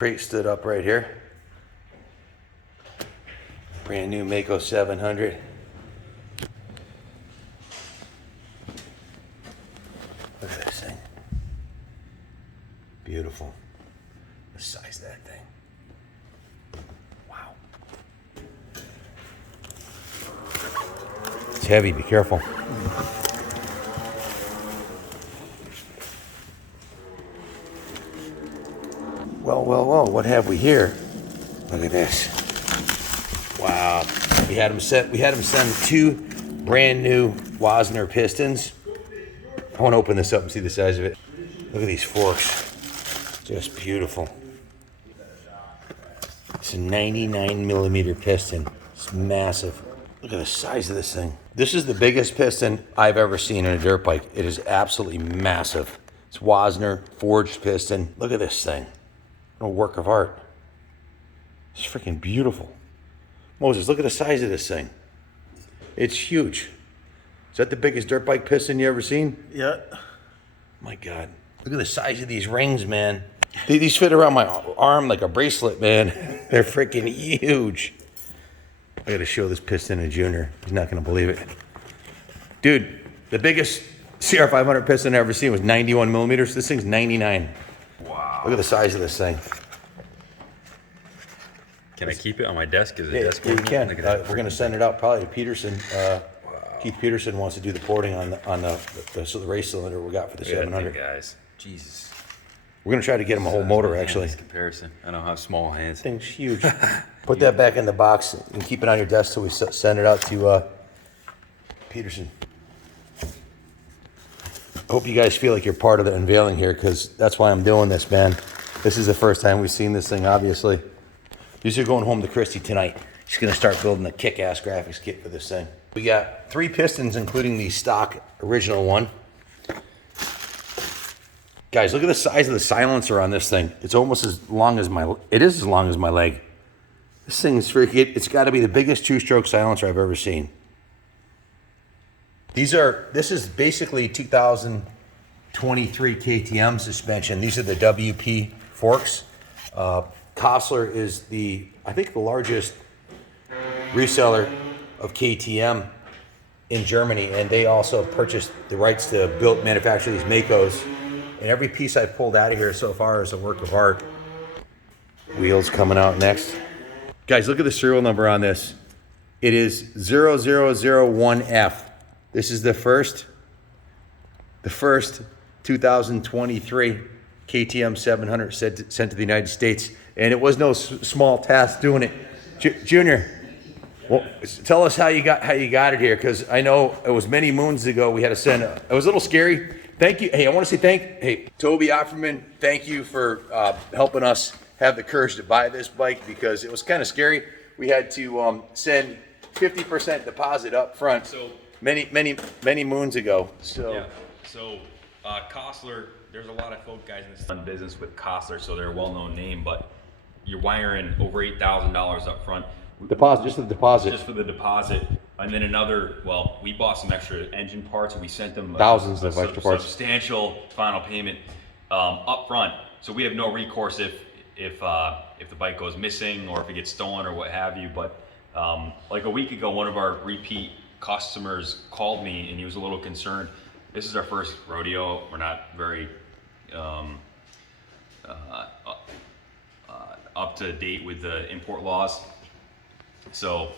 Crate stood up right here. Brand new Maico 700. Look at this thing. Beautiful. The size of that thing. Wow. It's heavy, be careful. Well, what have we here? Look at this. Wow. We had them send 2 brand new Wasner pistons. I want to open this up and see the size of it. Look at these forks. Just beautiful. It's a 99 millimeter piston. It's massive. Look at the size of this thing. This is the biggest piston I've ever seen in a dirt bike. It is absolutely massive. It's Wasner forged piston. Look at this thing. A work of art. It's freaking beautiful. Moses, look at the size of this thing. It's huge. Is that the biggest dirt bike piston you ever seen? Yeah. My God. Look at the size of these rings, man. These fit around my arm like a bracelet, man. They're freaking huge. I gotta show this piston to Junior. He's not gonna believe it. Dude, the biggest CR500 piston I've ever seen was 91 millimeters. This thing's 99. Wow. Look at the size of this thing. Can I keep it on my desk? Is it Yeah, desk? you can. We're going to send it out probably to Peterson. Keith Peterson wants to do the porting on the race cylinder we got for the 700. Guys. Jesus. We're going to try to get him a whole motor, actually. Comparison. I don't have small hands. Thing's huge. Put that back in the box and keep it on your desk till we send it out to Peterson. I hope you guys feel like you're part of the unveiling here, because that's why I'm doing this, man. This is the first time we've seen this thing, obviously. These are going home to Christy tonight. She's going to start building a kick-ass graphics kit for this thing. We got 3 pistons, including the stock original one. Guys, look at the size of the silencer on this thing. It's almost as long as it is as long as my leg. This thing's freaking, it's got to be the biggest 2-stroke silencer I've ever seen. This is basically 2023 KTM suspension. These are the WP forks. Kostler is I think the largest reseller of KTM in Germany, and they also purchased the rights to manufacture these Maicos. And every piece I pulled out of here so far is a work of art. Wheels coming out next. Guys, look at the serial number on this. It is 0001F. This is the first 2023 KTM 700 sent to the United States. And it was no small task doing it. Junior, well, tell us how you got it here, because I know it was many moons ago we had to send. It was a little scary. Thank you. Hey, I want to say Toby Offerman, thank you for helping us have the courage to buy this bike, because it was kind of scary. We had to send 50% deposit up front. So many moons ago. So yeah. So Kostler, there's a lot of folk guys in this business with Kostler, so they're a well-known name, but you're wiring over $8,000 up front. Deposit, just the deposit. Just for the deposit. And then we bought some extra engine parts, and we sent them thousands of extra parts. Substantial final payment up front. So we have no recourse if the bike goes missing or if it gets stolen or what have you. But like a week ago, one of our repeat customers called me, and he was a little concerned. This is our first rodeo. We're not very up to date with the import laws. So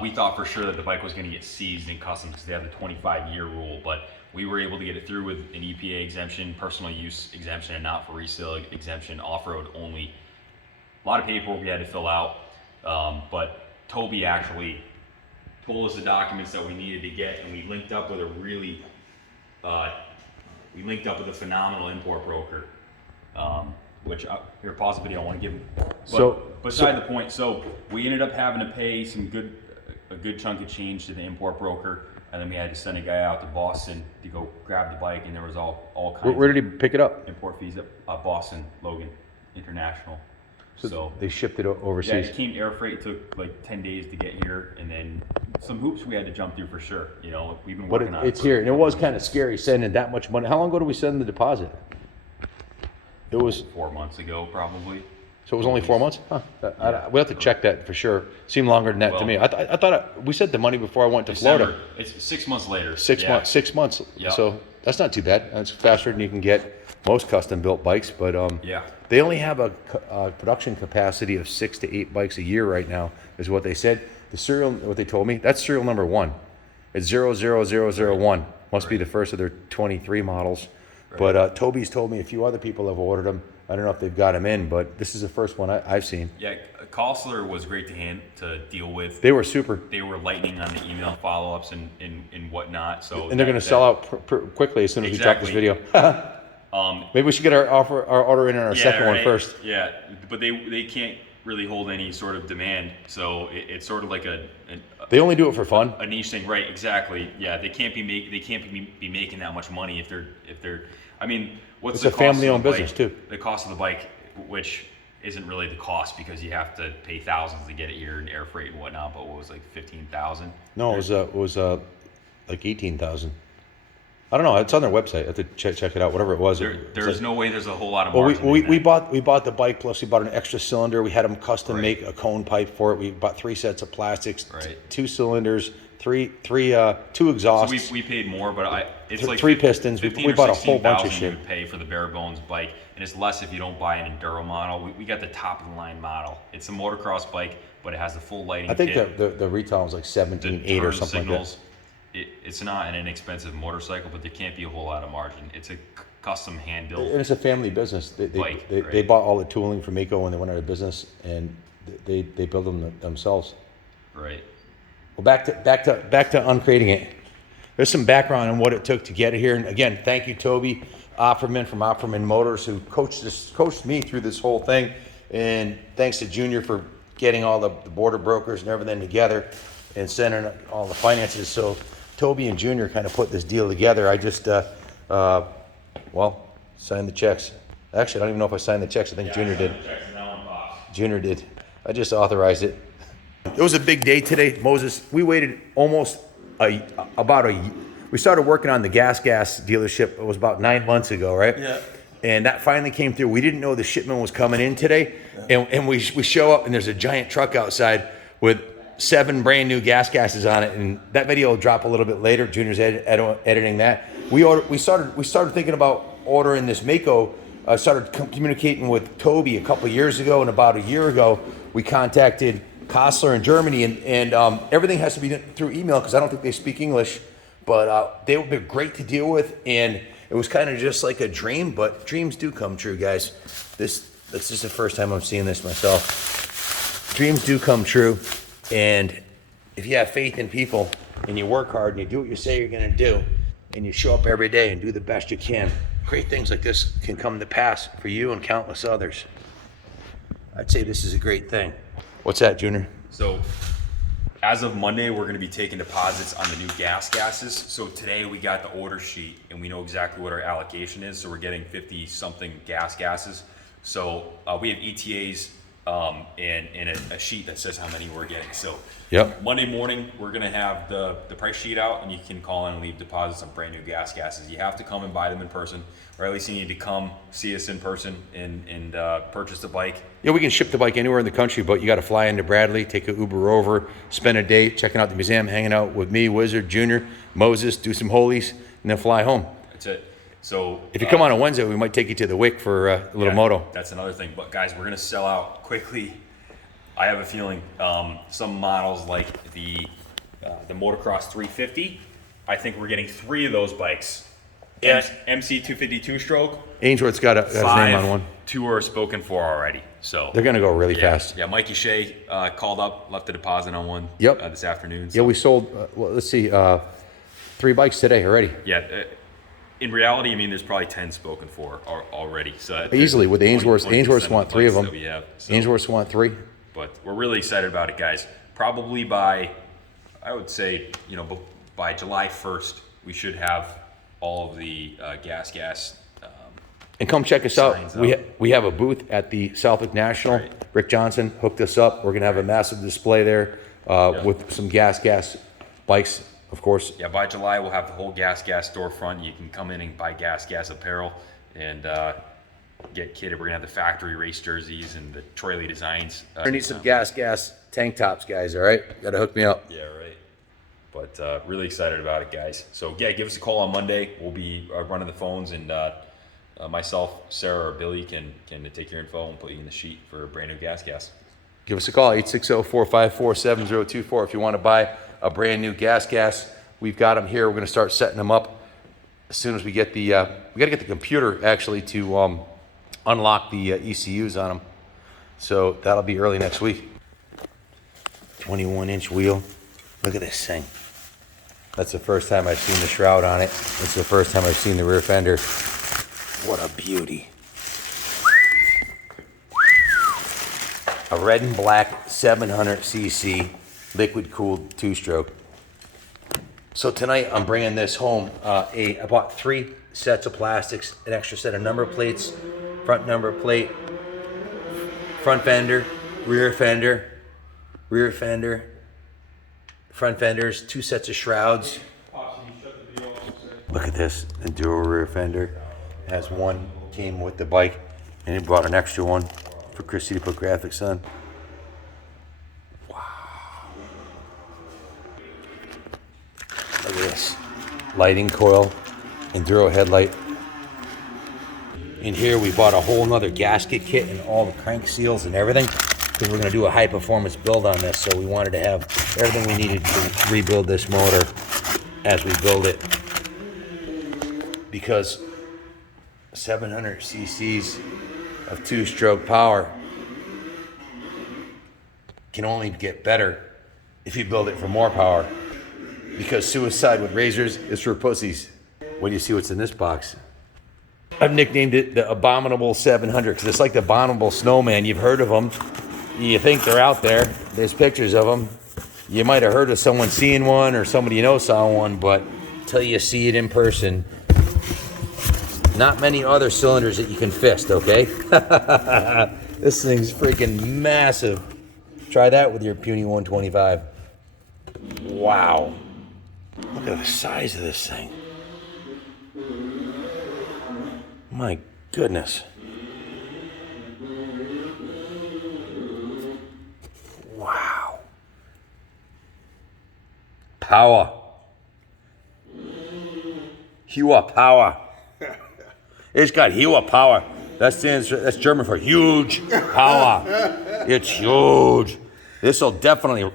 we thought for sure that the bike was going to get seized in customs because they have the 25-year rule, but we were able to get it through with an EPA exemption, personal use exemption, and not for resale exemption, off-road only. A lot of paperwork we had to fill out, but Toby actually told us the documents that we needed to get, and we linked up with a phenomenal import broker, which here, pause the video, I want to give him. But beside the point, so we ended up having to pay a good chunk of change to the import broker, and then we had to send a guy out to Boston to go grab the bike, and there was all kinds. Where did he pick it up? Import fees at Boston, Logan International. So they shipped it overseas. Yeah, it came air freight. It took like 10 days to get here, and then some hoops we had to jump through for sure. You know, we've been working on it. It's here, and it was kind of scary sending that much money. How long ago did we send the deposit? It was 4 months ago, probably. So it was only 4 months? Huh. We have to check that for sure. Seemed longer than that to Well, me. I thought we said the money before I went to Florida. It's 6 months later. 6 months. 6 months. Yeah. So that's not too bad. That's faster than you can get most custom built bikes. But Yeah. they only have a production capacity of 6 to 8 bikes a year right now, is what they said. The serial, what they told me, that's serial number 1. It's 00001. Must be the first of their 23 models. Right. But Toby's told me a few other people have ordered them. I don't know if they've got them in, but this is the first one I've seen. Yeah, Costler was great to deal with. They were super. They were lightning on the email follow-ups and whatnot. So And they're going to sell out quickly as soon as we drop this video. Exactly. Maybe we should get our order in on our second one first. Yeah, but they can't really hold any sort of demand, so it's sort of like They only do it for fun. a niche thing, right? Exactly. Yeah, they can't be making that much money if they're. I mean, what's It's the a cost of the family-owned bike? business, too. The cost of the bike, which isn't really the cost because you have to pay thousands to get it here and air freight and whatnot. But what was like 15,000? No, it was like 18,000. I don't know. It's on their website. I have to check it out. Whatever it was. There's no way there's a whole lot of Well, margin. we bought the bike, plus we bought an extra cylinder. We had them custom Right. make a cone pipe for it. We bought 3 sets of plastics, Right. 2 cylinders, two exhausts. So we paid more, but it's like 3 pistons. We 15 or bought a whole bunch of 16,000 shit. You would pay for the bare bones bike, and it's less if you don't buy an enduro model. We got the top of the line model. It's a motocross bike, but it has the full lighting. I think kit, the retail was like the 17.8 or turn something signals. like that. It's not an inexpensive motorcycle, but there can't be a whole lot of margin. It's a custom hand built. And it's a family business. They Bike, they right. bought all the tooling from Maico when they went out of business, and they build them themselves. Right. Well, back to uncrating it. There's some background on what it took to get it here, and again, thank you, Toby Opperman from Opperman Motors, who coached me through this whole thing, and thanks to Junior for getting all the border brokers and everything together and sending all the finances. So Toby and Junior kind of put this deal together. I just signed the checks. Actually, I don't even know if I signed the checks. I think Junior did. Junior did. I just authorized it. It was a big day today, Moses. We waited almost we started working on the gas dealership. It was about 9 months ago, right? Yeah. And that finally came through. We didn't know the shipment was coming in today. And we show up and there's a giant truck outside with 7 brand new gases on it. And that video will drop a little bit later. Junior's editing that. We started thinking about ordering this Maico. I started communicating with Toby a couple of years ago, and about a year ago, we contacted Costler in Germany, and everything has to be done through email because I don't think they speak English, but they were great to deal with, and it was kind of just like a dream, but dreams do come true, guys. This is the first time I'm seeing this myself. Dreams do come true, and if you have faith in people, and you work hard, and you do what you say you're gonna do, and you show up every day and do the best you can, great things like this can come to pass for you and countless others. I'd say this is a great thing. What's that, Junior? So as of Monday, we're going to be taking deposits on the new gases. So today we got the order sheet and we know exactly what our allocation is. So we're getting 50 something gases. So we have ETAs and a sheet that says how many we're getting. So Yep. Monday morning, we're going to have the price sheet out, and you can call in and leave deposits on brand new gases. You have to come and buy them in person, or at least you need to come see us in person and purchase the bike. Yeah, we can ship the bike anywhere in the country, but you got to fly into Bradley, take an Uber over, spend a day checking out the museum, hanging out with me, Wizard, Junior, Moses, do some holies, and then fly home. That's it. So If you come on a Wednesday, we might take you to the WIC for a little moto. That's another thing. But guys, we're gonna sell out quickly. I have a feeling some models like the Motocross 350. I think we're getting 3 of those bikes. Yeah. MC 252 stroke. Ainsworth's got his name on one. 2 are spoken for already. So They're going to go really yeah, fast. Yeah, Mikey Shea called up, left a deposit on one. Yep. This afternoon. Yeah, we sold, let's see, 3 bikes today already. Yeah. In reality, I mean, there's probably 10 spoken for already. So Easily with Ainsworth. 20% Ainsworth want 3 of bikes them. that we have, so. Ainsworth want 3. But we're really excited about it, guys. Probably by, I would say, by July 1st, we should have all of the gas. And come check us out. Signs We have a booth at the Southwick National. Right. Rick Johnson hooked us up. We're going to have a massive display there with some gas bikes, of course. Yeah, by July, we'll have the whole gas storefront. You can come in and buy gas apparel. And get kitted. We're gonna have the factory race jerseys and the Troy Lee designs. I need some gas tank tops, guys. All right, gotta hook me up. Yeah, right. But really excited about it, guys. So yeah, give us a call on Monday. We'll be running the phones, and myself, Sarah, or Billy can take your info and put you in the sheet for a brand new gas. Give us a call, 860-454-7024. If you want to buy a brand new gas. We've got them here. We're going to start setting them up as soon as we get the, we got to get the computer actually to unlock the ECUs on them. So that'll be early next week. 21-inch wheel. Look at this thing. That's the first time I've seen the shroud on it. It's the first time I've seen the rear fender. What a beauty. A red and black 700cc liquid cooled 2-stroke. So tonight I'm bringing this home. I bought 3 sets of plastics, an extra set of number plates, front number plate, front fender, rear fender, front fenders, 2 sets of shrouds. Look at this, a dual rear fender. Has one, came with the bike, and he brought an extra one for Chrissy to put graphics on. Wow. Look at this. Lighting coil, Enduro headlight. In here we bought a whole nother gasket kit and all the crank seals and everything, because we're going to do a high performance build on this, so we wanted to have everything we needed to rebuild this motor as we build it. Because 700 cc's of 2-stroke power can only get better if you build it for more power, because suicide with razors is for pussies. What do you see what's in this box? I've nicknamed it the Abominable 700 because it's like the Abominable Snowman. You've heard of them. You think they're out there. There's pictures of them. You might have heard of someone seeing one or somebody you know saw one, but until you see it in person, not many other cylinders that you can fist, okay? This thing's freaking massive. Try that with your puny 125. Wow. Look at the size of this thing. My goodness. Wow. Power. Hewa Powa. It's got Hewa Powa. That's German for huge power. It's huge. It'll definitely rip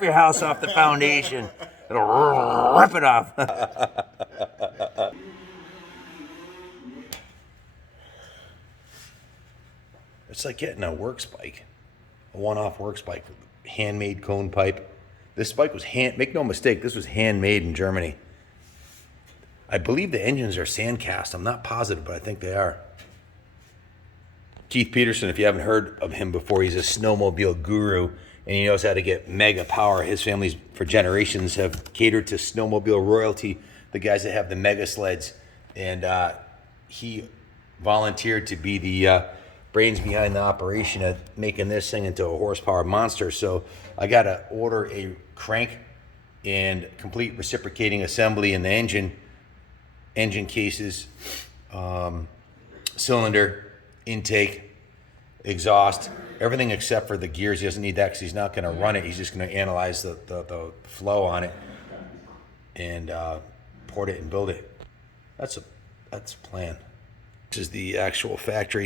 your house off the foundation. It'll rip it off. It's like getting a works bike, a one-off works bike, handmade cone pipe. This bike was make no mistake, this was handmade in Germany. I believe the engines are sand cast. I'm not positive, but I think they are. Keith Peterson, if you haven't heard of him before, he's a snowmobile guru, and he knows how to get mega power. His families, for generations, have catered to snowmobile royalty, the guys that have the mega sleds. And he volunteered to be the brains behind the operation of making this thing into a horsepower monster. So I got to order a crank and complete reciprocating assembly in the engine cases, cylinder, intake, exhaust, everything except for the gears. He doesn't need that because he's not going to run it. He's just going to analyze the flow on it and port it and build it. That's a plan. This is the actual factory.